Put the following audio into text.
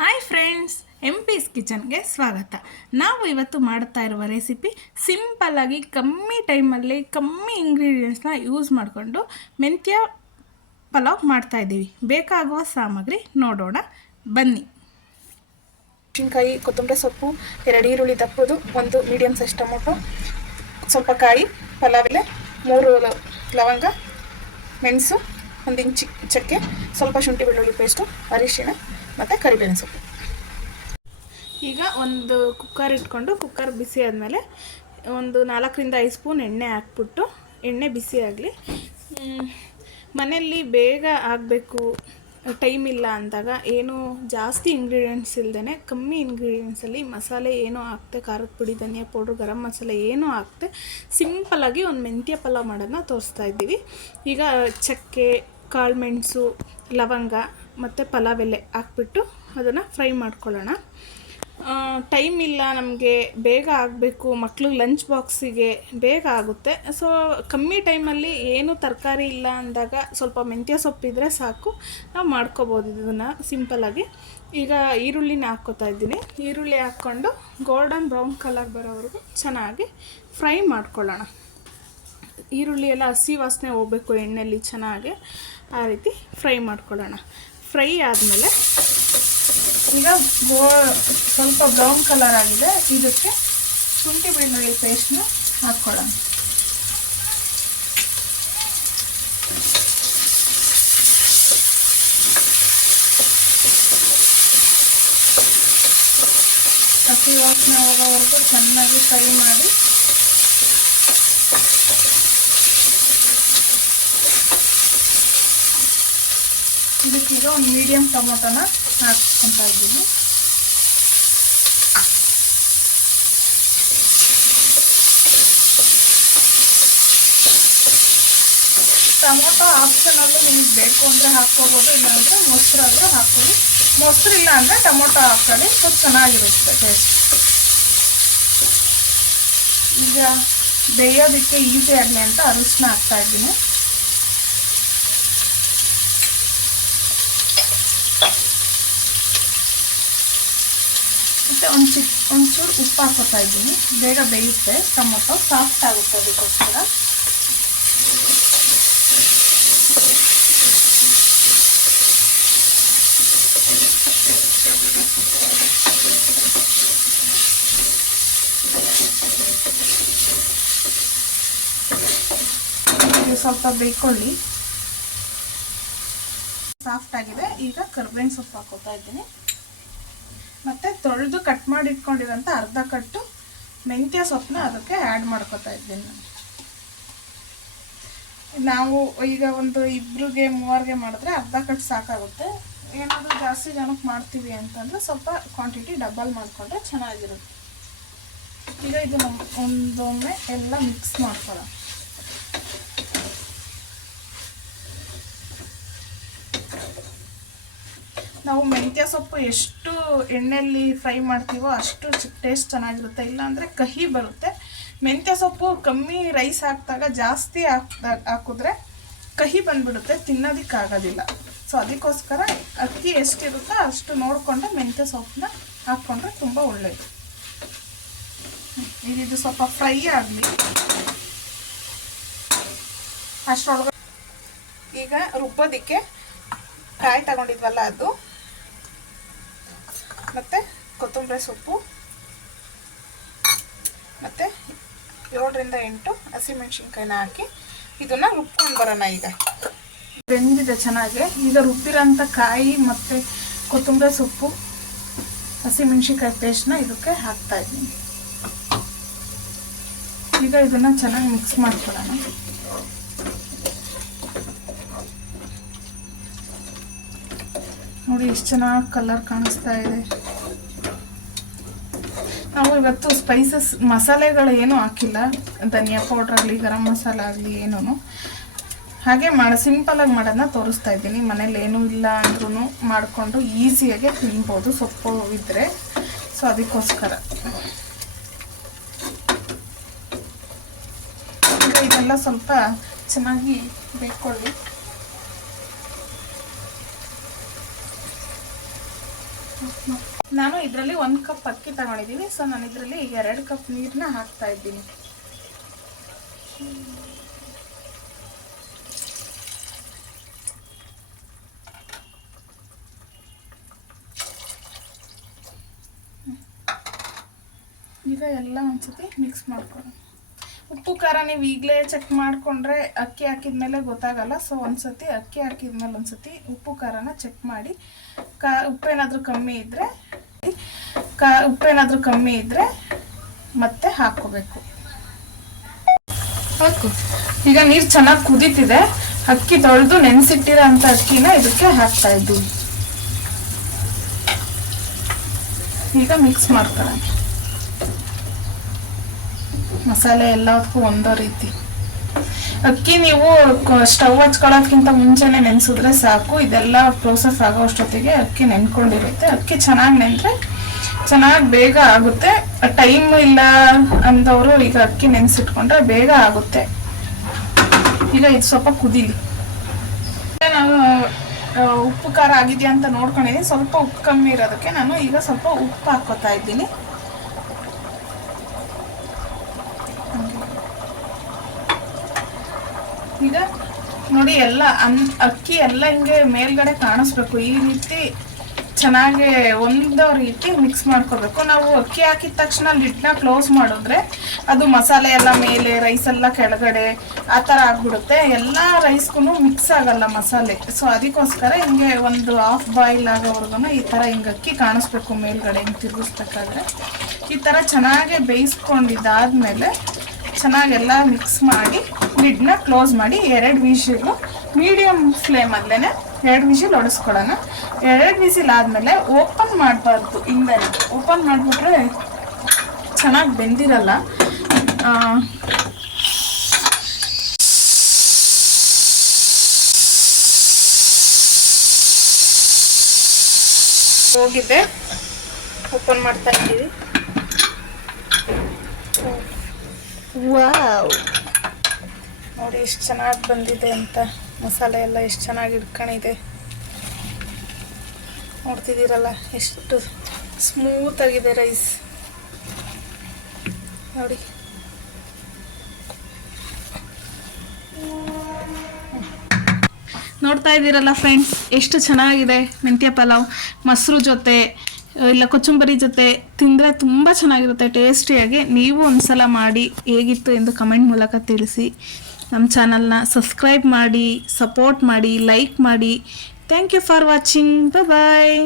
Hi friends, MP's ಕಿಚನ್ಗೆ ಸ್ವಾಗತ. ನಾವು ಇವತ್ತು ಮಾಡ್ತಾ ಇರುವ ರೆಸಿಪಿ ಸಿಂಪಲ್ಲಾಗಿ ಕಮ್ಮಿ ಟೈಮಲ್ಲಿ ಕಮ್ಮಿ ಇಂಗ್ರೀಡಿಯೆಂಟ್ಸ್ನ ಯೂಸ್ ಮಾಡಿಕೊಂಡು ಮೆಂತ್ಯ ಪಲಾವ್ ಮಾಡ್ತಾಯಿದ್ದೀವಿ. ಬೇಕಾಗುವ ಸಾಮಗ್ರಿ ನೋಡೋಣ ಬನ್ನಿ. ಮೆಣಸಿನ್ಕಾಯಿ, ಕೊತ್ತಂಬರಿ ಸೊಪ್ಪು, 2 ಈರುಳ್ಳಿ ದಪ್ಪದು, 1 ಮೀಡಿಯಮ್ ಸೈಜ್ ಟೊಮೊಟೊ, ಸ್ವಲ್ಪ ಕಾಯಿ, ಪಲಾವ್ ಎಲೆ, 3 ಲವಂಗ, ಮೆಣಸು, 1 ಇಂಚ್ ಚಕ್ಕೆ, ಸ್ವಲ್ಪ ಶುಂಠಿ ಬೆಳ್ಳುಳ್ಳಿ ಪೇಸ್ಟು, ಅರಿಶಿಣ ಮತ್ತು ಕರಿಬೇವಿನ ಸೊಪ್ಪು. ಈಗ ಒಂದು ಕುಕ್ಕರ್ ಇಟ್ಕೊಂಡು ಕುಕ್ಕರ್ ಬಿಸಿ ಆದಮೇಲೆ ಒಂದು 4ರಿಂದ 5 ಸ್ಪೂನ್ ಎಣ್ಣೆ ಹಾಕ್ಬಿಟ್ಟು ಎಣ್ಣೆ ಬಿಸಿ ಆಗಲಿ. ಮನೆಯಲ್ಲಿ ಬೇಗ ಆಗಬೇಕು, ಟೈಮ್ ಇಲ್ಲ ಅಂದಾಗ ಏನು ಜಾಸ್ತಿ ಇಂಗ್ರೀಡಿಯೆಂಟ್ಸ್ ಇಲ್ಲದೇ ಕಮ್ಮಿ ಇಂಗ್ರೀಡಿಯೆಂಟ್ಸಲ್ಲಿ ಮಸಾಲೆ ಏನೂ ಹಾಕ್ತೆ, ಖಾರದ ಪುಡಿ, ಧನಿಯಾ ಪೌಡ್ರು, ಗರಂ ಮಸಾಲೆ ಏನೂ ಹಾಕ್ತೆ ಸಿಂಪಲ್ಲಾಗಿ ಒಂದು ಮೆಂತ್ಯ ಪಲಾವ್ ಮಾಡೋದನ್ನ ತೋರಿಸ್ತಾ ಇದ್ದೀವಿ. ಈಗ ಚಕ್ಕೆ, ಕಾಳು ಮೆಣಸು, ಲವಂಗ ಮತ್ತು ಪಲಾವ್ ಎಲೆ ಹಾಕ್ಬಿಟ್ಟು ಅದನ್ನು ಫ್ರೈ ಮಾಡ್ಕೊಳ್ಳೋಣ. ಟೈಮ್ ಇಲ್ಲ ನಮಗೆ, ಬೇಗ ಆಗಬೇಕು, ಮಕ್ಕಳು ಲಂಚ್ ಬಾಕ್ಸಿಗೆ ಬೇಗ ಆಗುತ್ತೆ. ಸೊ ಕಮ್ಮಿ ಟೈಮಲ್ಲಿ ಏನು ತರಕಾರಿ ಇಲ್ಲ ಅಂದಾಗ ಸ್ವಲ್ಪ ಮೆಂತ್ಯ ಸೊಪ್ಪಿದ್ರೆ ಸಾಕು, ನಾವು ಮಾಡ್ಕೋಬೋದು ಇದನ್ನು ಸಿಂಪಲ್ಲಾಗಿ. ಈಗ ಈರುಳ್ಳಿನ ಹಾಕ್ಕೋತಾ ಇದ್ದೀನಿ. ಈರುಳ್ಳಿ ಹಾಕ್ಕೊಂಡು ಗೋಲ್ಡನ್ ಬ್ರೌನ್ ಕಲರ್ ಬರೋವರೆಗೂ ಚೆನ್ನಾಗಿ ಫ್ರೈ ಮಾಡ್ಕೊಳ್ಳೋಣ. ಈರುಳ್ಳಿ ಎಲ್ಲ ಹಸಿ ವಾಸನೆ ಹೋಗಬೇಕು ಎಣ್ಣೆಯಲ್ಲಿ, ಚೆನ್ನಾಗಿ ಆ ರೀತಿ ಫ್ರೈ ಮಾಡ್ಕೊಳ್ಳೋಣ. ಫ್ರೈ ಆದಮೇಲೆ ಈಗ ಸ್ವಲ್ಪ ಬ್ರೌನ್ ಕಲರ್ ಆಗಿದೆ, ಇದಕ್ಕೆ ಶುಂಠಿ ಬೆಳ್ಳುಳ್ಳಿ ಪೇಸ್ಟ್ನ ಹಾಕ್ಕೊಳ್ಳೋಣ. ಹಸಿ ವಾಸನೆ ಹೋಗೋವರೆಗೂ ಚೆನ್ನಾಗಿ ಫ್ರೈ ಮಾಡಿ ಇದಕ್ಕೀಗ ಒಂದು ಮೀಡಿಯಮ್ ಟೊಮೊಟೊನ ಹಾಕ್ಕೊತಾ ಇದ್ದೀನಿ. ಟೊಮೊಟೊ ಆಪ್ಷನಲ್ಲೂ ನಿಮಗೆ ಬೇಕು ಅಂದರೆ ಹಾಕ್ಕೋಬೋದು, ಇಲ್ಲಾಂದರೆ ಮೊಸರಾದರೂ ಹಾಕ್ಕೊಳ್ಳಿ. ಮೊಸರಿಲ್ಲ ಅಂದರೆ ಟೊಮೊಟೊ ಹಾಕ್ಕೊಳ್ಳಿ, ಸ್ವಲ್ಪ ಚೆನ್ನಾಗಿರುತ್ತೆ ಟೇಸ್ಟ್. ಈಗ ಬೇಯೋದಕ್ಕೆ ಈಸಿ ಆಗಲಿ ಅಂತ ಅರಿಶಿನ ಹಾಕ್ತಾಯಿದ್ದೀನಿ. ಮತ್ತು ಒಂಚೂರು ಉಪ್ಪು ಹಾಕೋತಾ ಇದ್ದೀನಿ. ಬೇಗ ಬೇಯುತ್ತೆ, ಟೊಮೊಟೊ ಸಾಫ್ಟ್ ಆಗುತ್ತೆ, ಅದಕ್ಕೋಸ್ಕರ. ಸ್ವಲ್ಪ ಬೇಯ್ಕೊಳ್ಳಿ. ಸಾಫ್ಟ್ ಆಗಿದೆ. ಈಗ ಕರಿಬೇವಿನ ಸೊಪ್ಪು ಹಾಕೋತಾ ಇದ್ದೀನಿ. ಮತ್ತು ತೊಳೆದು ಕಟ್ ಮಾಡಿ ಇಟ್ಕೊಂಡಿರೋಂಥ ಅರ್ಧ ಕಟ್ಟು ಮೆಂತ್ಯ ಸೊಪ್ಪನ್ನ ಅದಕ್ಕೆ ಆ್ಯಡ್ ಮಾಡ್ಕೊತಾ ಇದ್ದೀನಿ. ನಾವು ಈಗ ಒಂದು 2-3 ಮಾಡಿದ್ರೆ ಅರ್ಧ ಕಟ್ಟು ಸಾಕಾಗುತ್ತೆ. ಏನಾದರೂ ಜಾಸ್ತಿ ಜನಕ್ಕೆ ಮಾಡ್ತೀವಿ ಅಂತಂದರೆ ಸ್ವಲ್ಪ ಕ್ವಾಂಟಿಟಿ ಡಬಲ್ ಮಾಡಿಕೊಂಡ್ರೆ ಚೆನ್ನಾಗಿರುತ್ತೆ. ಈಗ ಇದು ಒಂದೊಮ್ಮೆ ಎಲ್ಲ ಮಿಕ್ಸ್ ಮಾಡ್ಕೊಳ್ಳೋಣ. ನಾವು ಮೆಂತ್ಯ ಸೊಪ್ಪು ಎಷ್ಟು ಎಣ್ಣೆಯಲ್ಲಿ ಫ್ರೈ ಮಾಡ್ತೀವೋ ಅಷ್ಟು ಟೇಸ್ಟ್ ಚೆನ್ನಾಗಿರುತ್ತೆ, ಇಲ್ಲಾಂದರೆ ಕಹಿ ಬರುತ್ತೆ. ಮೆಂತ್ಯ ಸೊಪ್ಪು ಕಮ್ಮಿ ರೈಸ್ ಹಾಕಿದಾಗ ಜಾಸ್ತಿ ಹಾಕಿದ್ರೆ ಕಹಿ ಬಂದುಬಿಡುತ್ತೆ, ತಿನ್ನೋದಕ್ಕಾಗೋದಿಲ್ಲ. ಸೊ ಅದಕ್ಕೋಸ್ಕರ ಅಕ್ಕಿ ಎಷ್ಟಿರುತ್ತೋ ಅಷ್ಟು ನೋಡಿಕೊಂಡು ಮೆಂತ್ಯ ಸೊಪ್ಪನ್ನ ಹಾಕ್ಕೊಂಡ್ರೆ ತುಂಬ ಒಳ್ಳೆಯದು. ಇದು ಸ್ವಲ್ಪ ಫ್ರೈ ಆಗಲಿ. ಅಷ್ಟರೊಳಗೆ ಈಗ ರುಬ್ಬೋದಕ್ಕೆ ಕಾಯಿ ತಗೊಂಡಿದ್ವಲ್ಲ ಅದು, ಮತ್ತು ಕೊತ್ತಂಬರಿ ಸೊಪ್ಪು, ಮತ್ತು 7ರಿಂದ 8 ಹಸಿಮೆಣ್ಸಿನ್ಕಾಯಿನ ಹಾಕಿ ಇದನ್ನು ರುಬ್ಕೊಂಡು ಬರೋಣ. ಈಗ ಬೆಂದಿದೆ ಚೆನ್ನಾಗಿ. ಈಗ ರುಬ್ಬಿರೋಂಥ ಕಾಯಿ ಮತ್ತು ಕೊತ್ತಂಬರಿ ಸೊಪ್ಪು, ಹಸಿಮೆಣ್ಸಿನ್ಕಾಯಿ ಪೇಸ್ಟ್ನ ಇದಕ್ಕೆ ಹಾಕ್ತಾಯಿದ್ದೀನಿ. ಈಗ ಇದನ್ನು ಚೆನ್ನಾಗಿ ಮಿಕ್ಸ್ ಮಾಡ್ಕೊಳ್ಳೋಣ. ನೋಡಿ ಎಷ್ಟು ಚೆನ್ನಾಗಿ ಕಲರ್ ಕಾಣಿಸ್ತಾ ಇದೆ. ನಾವು ಇವತ್ತು ಸ್ಪೈಸಸ್ ಮಸಾಲೆಗಳು ಏನೂ ಹಾಕಿಲ್ಲ, ಧನಿಯಾ ಪೌಡ್ರ್ ಆಗಲಿ, ಗರಂ ಮಸಾಲೆ ಆಗಲಿ ಏನೂ. ಹಾಗೆ ಸಿಂಪಲಾಗಿ ಮಾಡೋದನ್ನ ತೋರಿಸ್ತಾ ಇದ್ದೀನಿ. ಮನೇಲಿ ಏನೂ ಇಲ್ಲ ಅಂದ್ರೂ ಮಾಡಿಕೊಂಡು ಈಸಿಯಾಗೆ ತಿನ್ಬೋದು ಸೊಪ್ಪು ಇದ್ದರೆ. ಸೊ ಅದಕ್ಕೋಸ್ಕರ ಈಗ ಇದೆಲ್ಲ ಸ್ವಲ್ಪ ಚೆನ್ನಾಗಿ ಬೇಯ್ಕೊಳ್ಳಿ. ನಾನು ಇದರಲ್ಲಿ 1 ಕಪ್ ಅಕ್ಕಿ ತಗೊಂಡಿದ್ದೀನಿ. ಸೊ ನಾನು ಇದರಲ್ಲಿ ಈಗ 2 ಕಪ್ ನೀರನ್ನ ಹಾಕ್ತಾ ಇದ್ದೀನಿ. ಈಗ ಎಲ್ಲ ಒಂದ್ಸತಿ ಮಿಕ್ಸ್ ಮಾಡ್ಕೊಳ್ಳೋಣ. ಉಪ್ಪು ಖಾರ ನೀವು ಈಗಲೇ ಚೆಕ್ ಮಾಡಿಕೊಂಡ್ರೆ ಅಕ್ಕಿ ಹಾಕಿದ್ಮೇಲೆ ಗೊತ್ತಾಗಲ್ಲ. ಸೊ ಒಂದ್ಸತಿ ಅಕ್ಕಿ ಹಾಕಿದ್ಮೇಲೆ ಒಂದ್ಸತಿ ಉಪ್ಪು ಖಾರನ ಚೆಕ್ ಮಾಡಿ. ಉಪ್ಪೇನಾದರೂ ಕಮ್ಮಿ ಇದ್ದರೆ ಮತ್ತೆ ಹಾಕ್ಕೋಬೇಕು. ಈಗ ನೀರು ಚೆನ್ನಾಗಿ ಕುದೀತಿದೆ. ಅಕ್ಕಿ ತೊಳೆದು ನೆನೆಸಿಟ್ಟಿರೋ ಅಂಥ ಅಕ್ಕಿನ ಇದಕ್ಕೆ ಹಾಕ್ತಾ ಇದ್ದೀವಿ. ಈಗ ಮಿಕ್ಸ್ ಮಾಡ್ಕೊಳ್ಳೋಣ. ಮಸಾಲೆ ಎಲ್ಲದಕ್ಕೂ ಒಂದೋ ರೀತಿ. ಅಕ್ಕಿ ನೀವು ಸ್ಟವ್ ಹಚ್ಕೊಳ್ಳೋದ್ಕಿಂತ ಮುಂಚೆನೆ ನೆನೆಸಿದ್ರೆ ಸಾಕು. ಇದೆಲ್ಲ ಪ್ರೋಸೆಸ್ ಆಗೋ ಅಷ್ಟೊತ್ತಿಗೆ ಅಕ್ಕಿ ನೆನ್ಕೊಂಡಿರುತ್ತೆ. ಅಕ್ಕಿ ಚೆನ್ನಾಗಿ ನೆನೆದ್ರೆ ಚೆನ್ನಾಗಿ ಬೇಗ ಆಗುತ್ತೆ. ಟೈಮ್ ಇಲ್ಲ ಅಂದವರು ಈಗ ಅಕ್ಕಿ ನೆನೆಸಿಟ್ಕೊಂಡ್ರೆ ಬೇಗ ಆಗುತ್ತೆ. ಈಗ ಇದು ಸ್ವಲ್ಪ ಕುದೀಲಿ. ನಾನು ಉಪ್ಪು ಖಾರ ಆಗಿದೆಯಾ ಅಂತ ನೋಡ್ಕೊಂಡಿದ್ದೀನಿ. ಸ್ವಲ್ಪ ಉಪ್ಪು ಕಮ್ಮಿ ಇರೋದಕ್ಕೆ ನಾನು ಈಗ ಸ್ವಲ್ಪ ಉಪ್ಪು ಹಾಕ್ಕೋತಾ ಇದ್ದೀನಿ. ಈಗ ನೋಡಿ ಎಲ್ಲ ಅಕ್ಕಿ ಎಲ್ಲ ಹಿಂಗೆ ಮೇಲ್ಗಡೆ ಕಾಣಿಸ್ಬೇಕು. ಈ ರೀತಿ ಚೆನ್ನಾಗಿ ಒಂದೋ ರೀತಿ ಮಿಕ್ಸ್ ಮಾಡ್ಕೋಬೇಕು. ನಾವು ಅಕ್ಕಿ ಹಾಕಿದ ತಕ್ಷಣ ಲಿಡ್ನ ಕ್ಲೋಸ್ ಮಾಡಿದ್ರೆ ಅದು ಮಸಾಲೆ ಎಲ್ಲ ಮೇಲೆ, ರೈಸ್ ಎಲ್ಲ ಕೆಳಗಡೆ ಆ ಥರ ಆಗ್ಬಿಡುತ್ತೆ. ಎಲ್ಲ ರೈಸ್ಗೂ ಮಿಕ್ಸ್ ಆಗಲ್ಲ ಮಸಾಲೆ. ಸೊ ಅದಕ್ಕೋಸ್ಕರ ಹಿಂಗೆ ಒಂದು ಹಾಫ್ ಬಾಯ್ಲ್ ಆಗೋವರೆಗೂ ಈ ಥರ ಹಿಂಗೆ ಅಕ್ಕಿ ಕಾಣಿಸ್ಬೇಕು ಮೇಲ್ಗಡೆ ಹಿಂಗೆ ತಿರುಗಿಸ್ಬೇಕಾದ್ರೆ. ಈ ಥರ ಚೆನ್ನಾಗಿ ಬೇಯಿಸ್ಕೊಂಡಿದ್ದಾದ್ಮೇಲೆ ಚೆನ್ನಾಗೆಲ್ಲ ಮಿಕ್ಸ್ ಮಾಡಿ ಲಿಡ್ನ ಕ್ಲೋಸ್ ಮಾಡಿ 2 ವಿಷಿಲು ಮೀಡಿಯಮ್ ಫ್ಲೇಮಲ್ಲೇ 2 ವಿಷಿಲ್ ಹೊಡೆಸ್ಕೊಡೋಣ. 2 ವಿಸಿಲ್ ಆದಮೇಲೆ ಓಪನ್ ಮಾಡಬಾರ್ದು. ಹಿಂದೆ ಓಪನ್ ಮಾಡಿಬಿಟ್ರೆ ಚೆನ್ನಾಗಿ ಬೆಂದಿರಲ್ಲ. ಹೋಗಿದೆ, ಓಪನ್ ಮಾಡ್ತಾ ಇದ್ದೀವಿ. ವಾವ್, ನೋಡಿ ಎಷ್ಟು ಚೆನ್ನಾಗಿ ಬಂದಿದೆ ಅಂತ. ಮಸಾಲೆ ಎಲ್ಲ ಎಷ್ಟು ಚೆನ್ನಾಗಿ ಹಿಡ್ಕೊಂಡಿದೆ ನೋಡ್ತಿದ್ದೀರಲ್ಲ. ಎಷ್ಟು ಸ್ಮೂತ್ ಆಗಿದೆ ರೈಸ್ ನೋಡಿ. ನೋಡ್ತಾ ಇದ್ದೀರಲ್ಲ ಫ್ರೆಂಡ್ಸ್, ಎಷ್ಟು ಚೆನ್ನಾಗಿದೆ. ಮೆಂತ್ಯ ಪಲಾವ್ ಮೊಸರು ಜೊತೆ ಇಲ್ಲ ಕೊತ್ತಂಬರಿ ಜೊತೆ ತಿಂದರೆ ತುಂಬ ಚೆನ್ನಾಗಿರುತ್ತೆ ಟೇಸ್ಟಿಯಾಗಿ. ನೀವು ಒಂದ್ಸಲ ಮಾಡಿ ಹೇಗಿತ್ತು ಎಂದು ಕಮೆಂಟ್ ಮೂಲಕ ತಿಳಿಸಿ. ನಮ್ಮ ಚಾನಲ್ನ ಸಬ್ಸ್ಕ್ರೈಬ್ ಮಾಡಿ, ಸಪೋರ್ಟ್ ಮಾಡಿ, ಲೈಕ್ ಮಾಡಿ. Thank you for watching. Bye.